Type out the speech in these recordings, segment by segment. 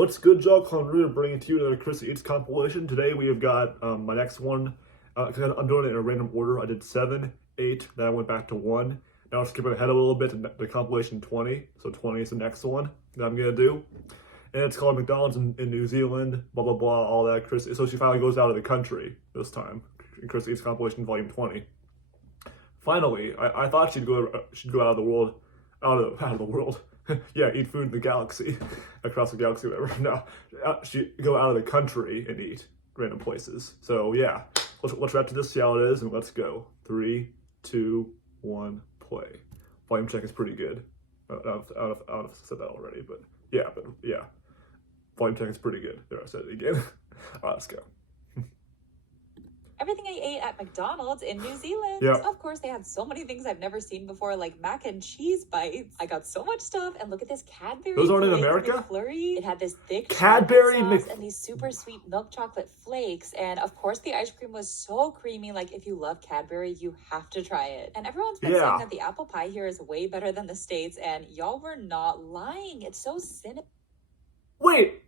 What's good, y'all? Conrad bringing to you another KarissaEats compilation. Today we have got my next one. Because I'm doing it in a random order. I did 7, 8, then I went back to 1. Now I'm skipping ahead a little bit to the compilation 20. So 20 is the next one that I'm going to do. And it's called McDonald's in New Zealand, blah, blah, blah, all that. So she finally goes out of the country this time. In KarissaEats compilation volume 20. Finally, I thought she'd go out of the world, out of the world. Yeah, eat food in the galaxy, across the galaxy, whatever. No, she go out of the country and eat random places. So yeah, let's wrap to this, see how it is, and let's go. 3, 2, 1, play. Volume check is pretty good. I don't know if I said that already, but yeah. Volume check is pretty good. There, I said it again. All right, let's go. Everything I ate at McDonald's in New Zealand. Yeah. Of course, they had so many things I've never seen before, like mac and cheese bites. I got so much stuff, and look at this Cadbury. Those aren't in America? McFlurry. It had this thick Cadbury sauce and these super sweet milk chocolate flakes. And of course, the ice cream was so creamy. Like, if you love Cadbury, you have to try it. And everyone's been saying that the apple pie here is way better than the States, and y'all were not lying. It's so cinnamon. Wait.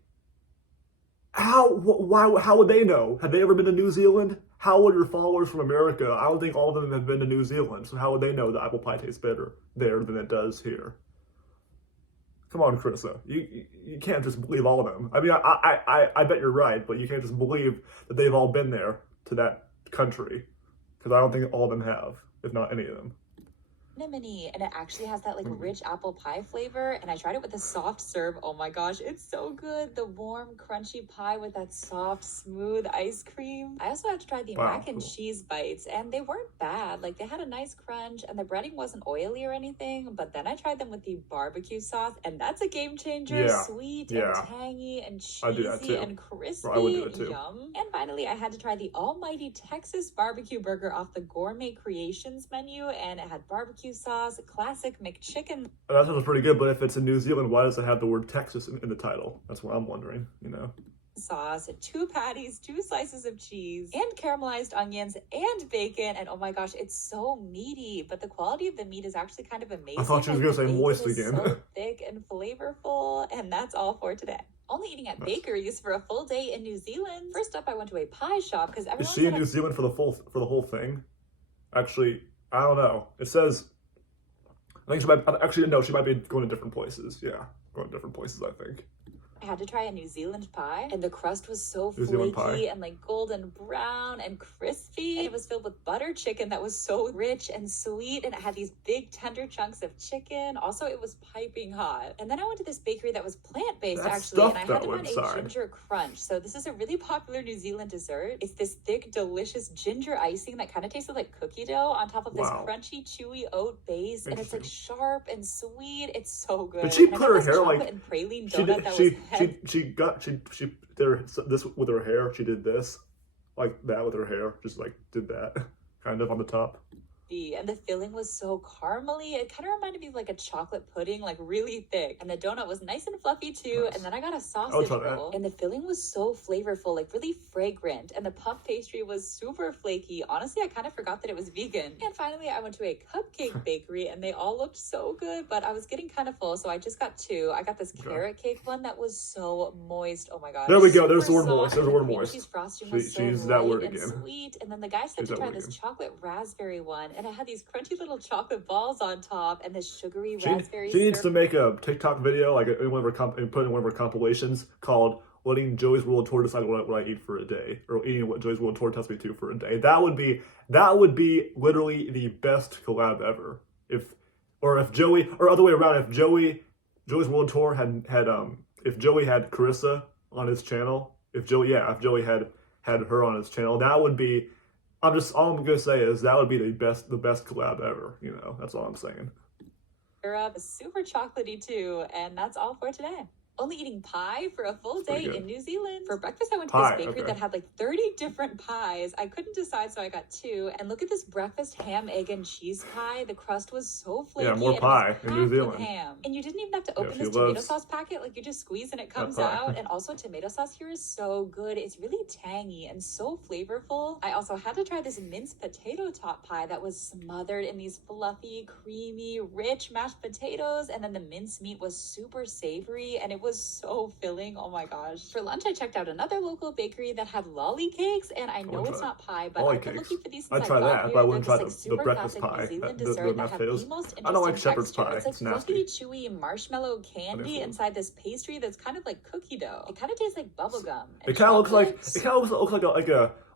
How would they know? Have they ever been to New Zealand? How would your followers from America, I don't think all of them have been to New Zealand, so how would they know that apple pie tastes better there than it does here? Come on, Karissa. You can't just believe all of them. I mean, I bet you're right, but you can't just believe that they've all been there to that country, because I don't think all of them have, if not any of them. And it actually has that like rich apple pie flavor, and I tried it with a soft serve. Oh my gosh, it's so good. The warm crunchy pie with that soft smooth ice cream. I also had to try the mac and cheese bites, and they weren't bad. Like, they had a nice crunch, and the breading wasn't oily or anything. But then I tried them with the barbecue sauce, and that's a game changer. Sweet and tangy and cheesy and crispy. I would do it too. Yum. And finally, I had to try the almighty Texas barbecue burger off the Gourmet Creations menu, and it had barbecue sauce, classic McChicken. That sounds pretty good, but if it's in New Zealand, why does it have the word Texas in the title? That's what I'm wondering, you know? Sauce, 2 patties, 2 slices of cheese, and caramelized onions and bacon. And oh my gosh, it's so meaty, but the quality of the meat is actually kind of amazing. I thought she was going to say moist again. So thick and flavorful, and that's all for today. Only eating at bakeries for a full day in New Zealand. First up, I went to a pie shop because everyone. Is she in New Zealand for the whole thing? Actually, I don't know. It says. I think she might, actually, no, she might be going to different places. Yeah, going to different places, I think. I had to try a New Zealand pie, and the crust was so flaky and like golden brown and crispy. And it was filled with butter chicken that was so rich and sweet, and it had these big tender chunks of chicken. Also, it was piping hot. And then I went to this bakery that was plant-based, actually, and I had to find a ginger crunch. So this is a really popular New Zealand dessert. It's this thick, delicious ginger icing that kind of tasted like cookie dough on top of this crunchy, chewy oat base, and it's like sharp and sweet. It's so good. Did she put her hair like and praline donut that was she did this with her hair. She did this like that with her hair. Just like did that kind of on the top. And the filling was so caramely. It kind of reminded me of like a chocolate pudding, like really thick. And the donut was nice and fluffy too. And then I got a sausage roll. And the filling was so flavorful, like really fragrant. And the puff pastry was super flaky. Honestly, I kind of forgot that it was vegan. And finally, I went to a cupcake bakery, and they all looked so good, but I was getting kind of full, so I just got 2. I got this carrot cake one that was so moist. Oh my god. There we go. There's the word moist. There's the word moist. Cheese frosting was so light that word again. And sweet. And then the guy said to try this chocolate raspberry one. And it had these crunchy little chocolate balls on top and this sugary raspberry She needs to make a TikTok video, like in one of her put in one of her compilations called "Letting Joey's World Tour Decide what I eat for a day," or eating what Joey's World Tour tells me to for a day. That would be literally the best collab ever. If Joey, or other way around, if Joey's World Tour if Joey had Karissa on his channel, if Joey had her on his channel, that would be. All I'm gonna say is that would be the best collab ever. You know, that's all I'm saying. Super chocolatey too, and that's all for today. Only eating pie for a full day in New Zealand. For breakfast, I went to this bakery that had like 30 different pies. I couldn't decide, so I got 2. And look at this breakfast ham, egg, and cheese pie. The crust was so flaky. Yeah, more pie in New Zealand. Ham. And you didn't even have to open this tomato sauce packet. Like, you just squeeze and it comes out. And also, tomato sauce here is so good. It's really tangy and so flavorful. I also had to try this minced potato top pie that was smothered in these fluffy, creamy, rich mashed potatoes. And then the minced meat was super savory, and it was so filling. Oh my gosh. For lunch, I checked out another local bakery that had lolly cakes, and I know it's not pie, but I've been looking for these since I'd try that, here. but I wouldn't try They're this, like, the breakfast super pie. classic New Zealand The dessert that mashed have potatoes. the most I don't like interesting shepherd's texture. pie. It's like It's nasty. fluffy, chewy marshmallow candy inside this pastry that's kind of like cookie dough. It kind of tastes like bubble gum. It kind of looks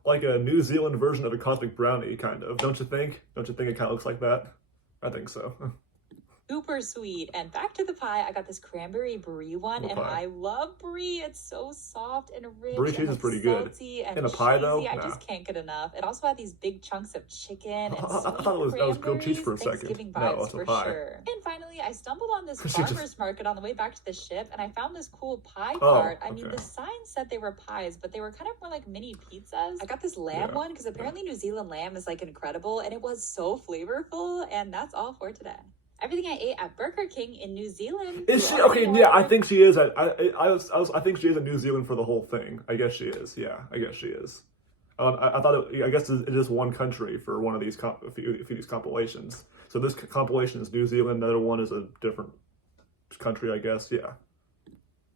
like a New Zealand version of a cosmic brownie, kind of. Don't you think? Don't you think it kind of looks like that? I think so. Super sweet. And back to the pie, I got this cranberry brie one, and I love brie. It's so soft and rich. Brie cheese is pretty good. And in a pie, though, I just can't get enough. It also had these big chunks of chicken and I thought that was grilled cheese for a second. Thanksgiving No, vibes it's a for pie. sure. And finally, I stumbled on this farmer's market on the way back to the ship, and I found this cool pie cart. I mean, the sign said they were pies, but they were kind of more like mini pizzas. I got this lamb one because apparently New Zealand lamb is like incredible, and it was so flavorful. And that's all for today. Everything I ate at Burger King in New Zealand. Is she okay? Yeah, I think she is. I think she is in New Zealand for the whole thing. I guess she is. Yeah, I guess she is. I thought I guess it is one country for one of these a few of these compilations. So this compilation is New Zealand. The other one is a different country, I guess. Yeah.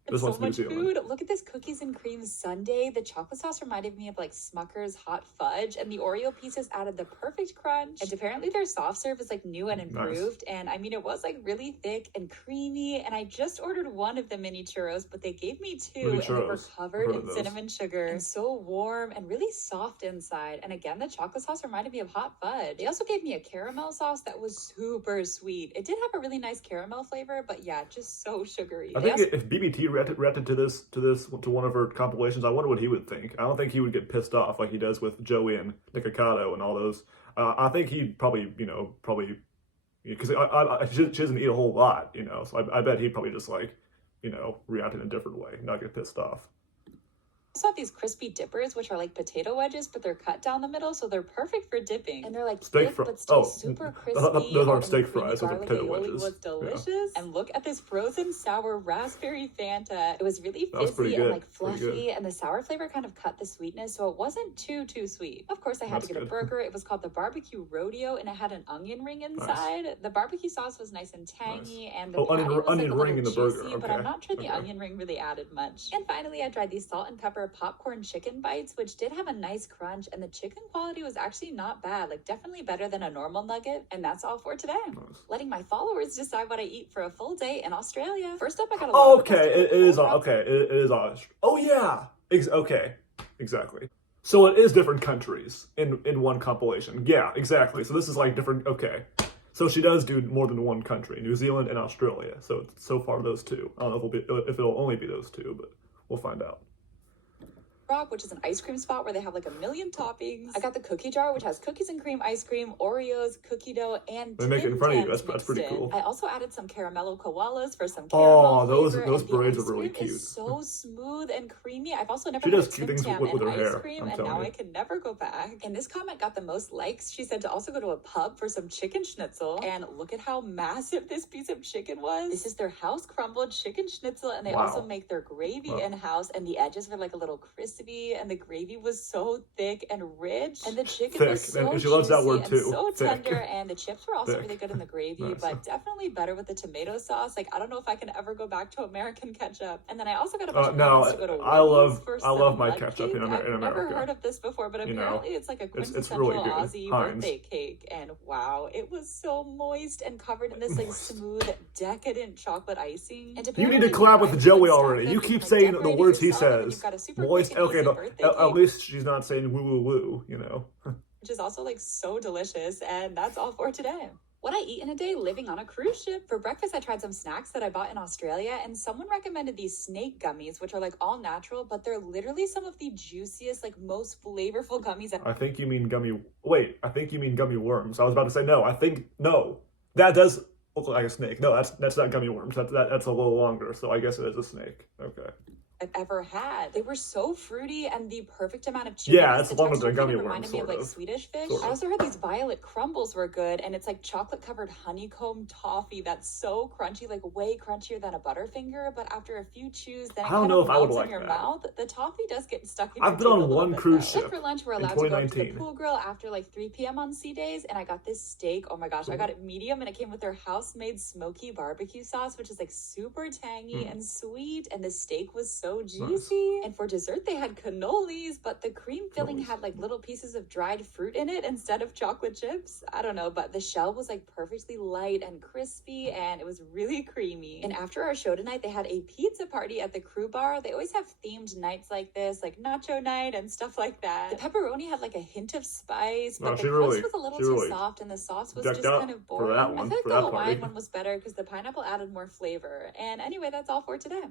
This so much food. Look at this cookies and cream sundae. The chocolate sauce reminded me of like Smucker's hot fudge, and the Oreo pieces added the perfect crunch. And apparently their soft serve is like new and improved. And I mean, it was like really thick and creamy. And I just ordered one of the mini churros, but they gave me two, and they were covered in cinnamon sugar and so warm and really soft inside. And again, the chocolate sauce reminded me of hot fudge. They also gave me a caramel sauce that was super sweet. It did have a really nice caramel flavor, but yeah, just so sugary. I think if BBT reacted to one of her compilations, I wonder what he would think. I don't think he would get pissed off like he does with Joey and Nikocado and all those. I think he'd probably because she doesn't eat a whole lot, so I bet he'd probably just react in a different way, not get pissed off. I also have these crispy dippers, which are like potato wedges, but they're cut down the middle, so they're perfect for dipping. And they're like thick, but still super crispy. Those aren't steak fries, those are potato wedges. Was delicious. Yeah. And look at this frozen sour raspberry Fanta. It was really fizzy and like fluffy, and the sour flavor kind of cut the sweetness, so it wasn't too sweet. Of course, I had to get a burger. It was called the Barbecue Rodeo, and it had an onion ring inside. The barbecue sauce was nice and tangy, and the patty was onion ring in the burger. Okay. But I'm not sure the onion ring really added much. And finally, I tried these salt and pepper popcorn chicken bites, which did have a nice crunch, and the chicken quality was actually not bad, like definitely better than a normal nugget. And that's all for today. Letting my followers decide what I eat for a full day in Australia. First up, I got a it is oh yeah, okay, exactly. So it is different countries in one compilation. Yeah, exactly. So this is like different. Okay. So she does do more than one country, New Zealand and Australia. So far those two. I don't know if it'll only be those two, but we'll find out. Which is an ice cream spot where they have like a million toppings. I got the cookie jar, which has cookies and cream ice cream, Oreos, cookie dough, and they make it in front of you. That's pretty cool. I also added some caramello koalas for some caramel flavor. Those braids are really cute. Is so smooth and creamy. I've also never had cute things with her hair, cream, and now I can never go back. And this comment got the most likes. She said to also go to a pub for some chicken schnitzel. And look at how massive this piece of chicken was. This is their house crumbled chicken schnitzel, and they also make their gravy in-house, and the edges were like a little crispy, and the gravy was so thick and rich, and the chicken was so she loves that word too. So tender, and the chips were also really good in the gravy, but definitely better with the tomato sauce. Like, I don't know if I can ever go back to American ketchup. And then I also got a bunch of comments to go to Wendy's I love my ketchup in America. I've never heard of this before, but apparently it's like a quintessential really Aussie birthday cake, and wow, it was so moist and covered in this like smooth, decadent chocolate icing. And you need to collab with Joey already. You keep saying the words he says. Moist. Okay, at least she's not saying woo woo woo, Which is also like so delicious. And that's all for today. What I eat in a day living on a cruise ship. For breakfast, I tried some snacks that I bought in Australia, and someone recommended these snake gummies, which are like all natural, but they're literally some of the juiciest, like most flavorful gummies. I think you mean gummy worms. I was about to say no. That does look like a snake. No, that's not gummy worms. That's a little longer, so I guess it is a snake. Okay. I've ever had. They were so fruity and the perfect amount of chewy. Yeah, it's along with the gummy worm, reminded me of like Swedish fish. I also heard these violet crumbles were good, and it's like chocolate covered honeycomb toffee that's so crunchy, like way crunchier than a Butterfinger. But after a few chews, then it kind of melts in your mouth. The toffee does get stuck in your teeth. I've been on one cruise ship. For lunch, we're allowed to go to the pool grill after like 3 p.m. on sea days, and I got this steak. Oh my gosh, I got it medium, and it came with their house-made smoky barbecue sauce, which is like super tangy and sweet, and the steak was so juicy. And for dessert, they had cannolis, but the cream filling had like little pieces of dried fruit in it instead of chocolate chips. I don't know, but the shell was like perfectly light and crispy, and it was really creamy. And after our show tonight, they had a pizza party at the crew bar. They always have themed nights like this, like nacho night and stuff like that. The pepperoni had like a hint of spice, but the crust was a little too soft, and the sauce was just kind of boring. I feel like the Hawaiian one was better because the pineapple added more flavor. And anyway, that's all for today.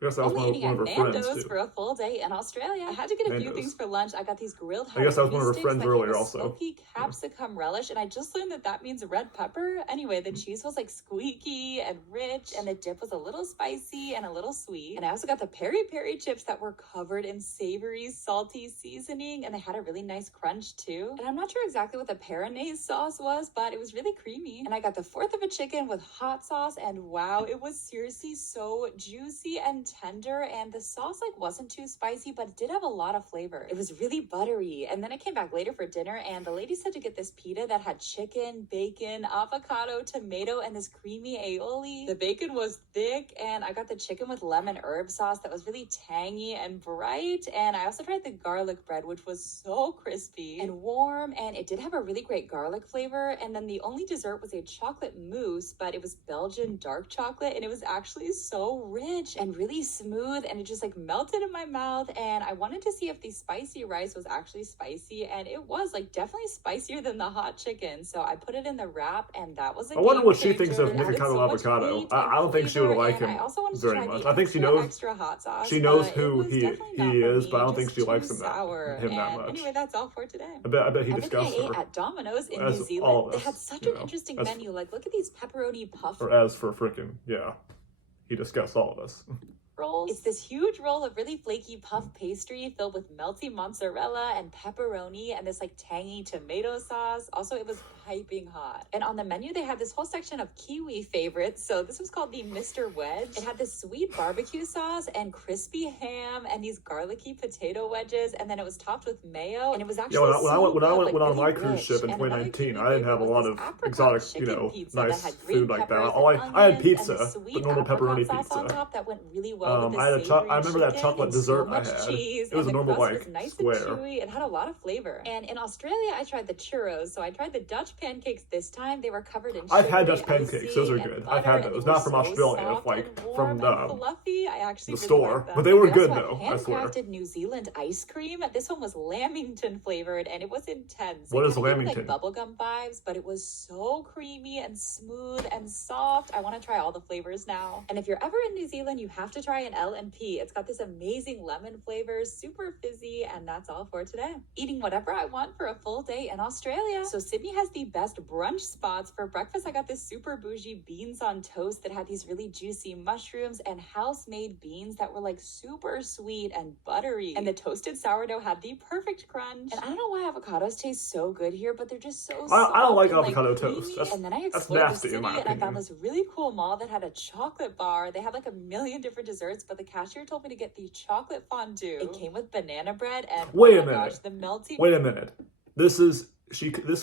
I guess that was Only one of her friends, too. for a full day in Australia. I had to get a few things for lunch. I got these grilled I guess that was one of her friends earlier also. Smoky capsicum relish, and I just learned that that means red pepper. Anyway, the cheese was like squeaky and rich, and the dip was a little spicy and a little sweet. And I also got the peri-peri chips that were covered in savory, salty seasoning, and they had a really nice crunch too. And I'm not sure exactly what the Peronaise sauce was, but it was really creamy. And I got the fourth of a chicken with hot sauce, and wow, it was seriously so juicy and tender, and the sauce like wasn't too spicy, but it did have a lot of flavor. It was really buttery. And then I came back later for dinner, and the lady said to get this pita that had chicken, bacon, avocado, tomato, and this creamy aioli. The bacon was thick, and I got the chicken with lemon herb sauce that was really tangy and bright. And I also tried the garlic bread, which was so crispy and warm, and it did have a really great garlic flavor. And then the only dessert was a chocolate mousse, but it was Belgian dark chocolate, and it was actually so rich and really smooth, and it just like melted in my mouth. And I wanted to see if the spicy rice was actually spicy, and it was like definitely spicier than the hot chicken. So I put it in the wrap, and that was a I wonder what she thinks of Mexicano avocado. I don't think she would like him very much. I think she knows extra hot sauce. She knows who he is, but I don't think she likes him that much. Anyway, that's all for today. I bet he discussed her. At Domino's in New Zealand, they had such an interesting menu. Like, look at these pepperoni puff. Or as for frickin', yeah, he discussed all of us. Rolls. It's this huge roll of really flaky puff pastry filled with melty mozzarella and pepperoni and this like tangy tomato sauce. Also, it was piping hot. And on the menu, they had this whole section of Kiwi favorites. So this was called the Mr. Wedge. It had this sweet barbecue sauce and crispy ham and these garlicky potato wedges. And then it was topped with mayo. And it was actually when I went on my cruise ship in 2019, I didn't have a lot of exotic, nice food like that. I had pizza, but normal pepperoni pizza. On top that went really well. I remember that chocolate dessert I had. It was a normal like nice square. And chewy. It had a lot of flavor. And in Australia, I tried the churros. So I tried the Dutch pancakes this time. They were covered in I've had Dutch pancakes. Those are good. I've had those. Not from Australia, like from fluffy. I actually the store. Really but they were good though, I swear. Handcrafted New Zealand ice cream. This one was lamington flavored, and it was intense. What is lamington? Like bubblegum vibes, but it was so creamy and smooth and soft. I want to try all the flavors now. And if you're ever in New Zealand, you have to try an L&P. It's got this amazing lemon flavor, super fizzy, and that's all for today. Eating whatever I want for a full day in Australia. So Sydney has the best brunch spots. For breakfast, I got this super bougie beans on toast that had these really juicy mushrooms and house-made beans that were like super sweet and buttery. And the toasted sourdough had the perfect crunch. And I don't know why avocados taste so good here, but they're just so soft. I don't like avocado toast. And then I explored the city, and I found this really cool mall that had a chocolate bar. They had like a million different desserts, but the cashier told me to get the chocolate fondue. It came with banana bread and Wait a minute. Gosh, the melty. Wait a minute. This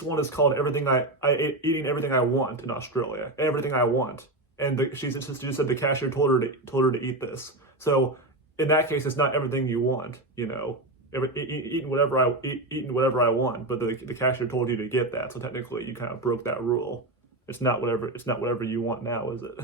one is called eating everything I want in Australia. Everything I want. And she just said the cashier told her to eat this. So in that case, it's not everything you want, eating whatever I want, but the cashier told you to get that. So technically, you kind of broke that rule. It's not whatever you want now, is it?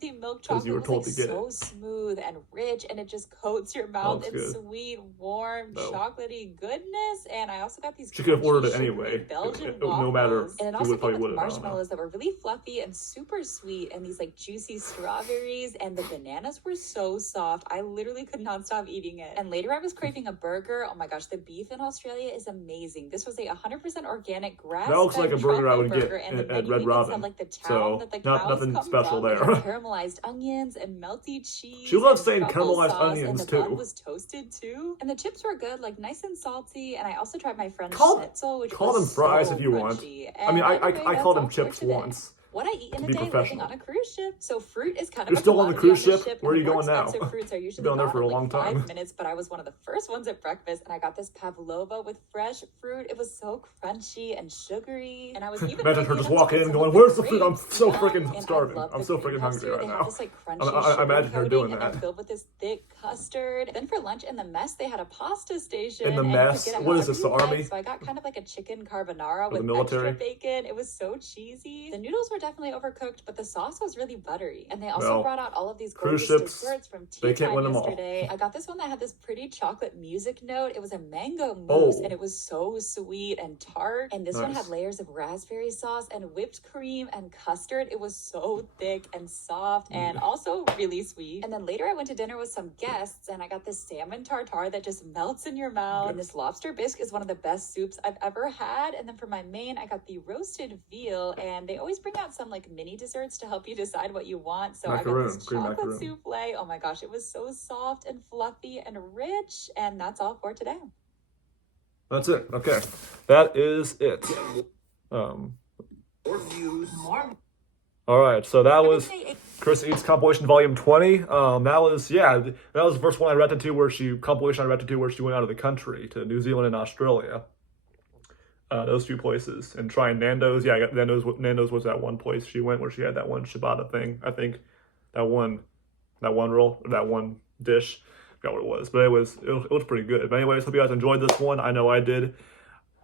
The milk chocolate you were told was to get so it. smooth and rich, and it just coats your mouth. It's good. Sweet, warm, chocolatey goodness. And I also got these. She could have ordered it anyway. Belgian no matter. And it also came with marshmallows that were really fluffy and super sweet, and these like juicy strawberries, and the bananas were so soft. I literally could not stop eating it. And later, I was craving a burger. Oh my gosh, the beef in Australia is amazing. This was a 100% organic grass. That looks like a burger I would get and at Red Robin. like the town so that the nothing special there. caramelized onions and melty cheese. She loves and saying truffle caramelized sauce, onions, and the too. bun was toasted too. And the chips were good, like nice and salty. And I also tried my French Call schnitzel, which them was fries so if you crunchy. want. And I mean, anyway, I that's called them all for chips today. once. What I eat in To a be day living professional. on a cruise ship. So fruit is kind of You're a still on the commodity cruise ship? Where are and you the more going now? expensive fruits are usually been on there gone for a in like long time. 5 minutes, but I was one of the first ones at breakfast, and I got this pavlova with fresh fruit. It was so crunchy and sugary, and I was even Imagine her lucky just enough to walking get in some going, of the "Where's the food? I'm grapes, so yum." freaking And starving. I love I'm the so cream freaking puffs hungry here. right They now." have this like crunchy I sugar imagine her coating, doing and that. they're filled with this thick custard. Then for lunch in the mess, they had a pasta station. In the and you mess? could get it What is however this, the you like. army? So I got kind of like a chicken carbonara For the with military? extra bacon. It was so cheesy. The noodles were definitely overcooked, but the sauce was really buttery. And they also Well, brought out all of these cruise gorgeous ships, desserts from tea they can't time win them all. yesterday. I got this one that had this pretty chocolate music note. It was a mango mousse, Oh. and it was so sweet and tart. And this one Nice. had layers of raspberry sauce and whipped cream and custard. It was so thick and soft and also really sweet. And then later I went to dinner with some guests, and I got this salmon tartare that just melts in your mouth. And this lobster bisque is one of the best soups I've ever had. And then for my main, I got the roasted veal, and they always bring out some like mini desserts to help you decide what you want. So I got Macaroon, this green chocolate macaroon. souffle. Oh my gosh, it was so soft and fluffy and rich. And that's all for today. That's it. Okay. That is it. All right, so that was Carissa Eats compilation volume 20. That was the first one I reacted to where she went out of the country to New Zealand and Australia. Those two places, and trying Nando's. Yeah, I got Nando's was that one place she went where she had that one ciabatta thing. I think that one roll or that one dish. I forgot what it was, but it was pretty good. But anyways, hope you guys enjoyed this one. I know I did.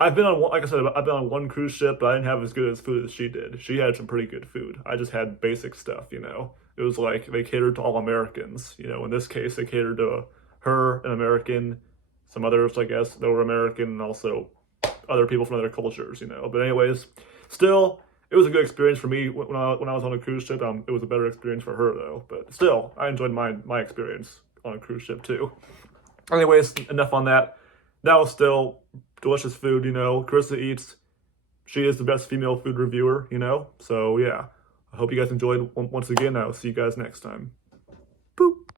I've been on, like I said, I've been on one cruise ship, but I didn't have as good as food as she did. She had some pretty good food. I just had basic stuff, you know. It was like they catered to all Americans, you know. In this case, they catered to her, an American, some others, I guess, that were American, and also other people from other cultures, you know. But anyways, still, it was a good experience for me when I was on a cruise ship. It was a better experience for her, though. But still, I enjoyed my experience on a cruise ship, too. Anyways, enough on that. That was still delicious food, you know. Carissa Eats. She is the best female food reviewer, you know. So, yeah. I hope you guys enjoyed once again. I'll see you guys next time.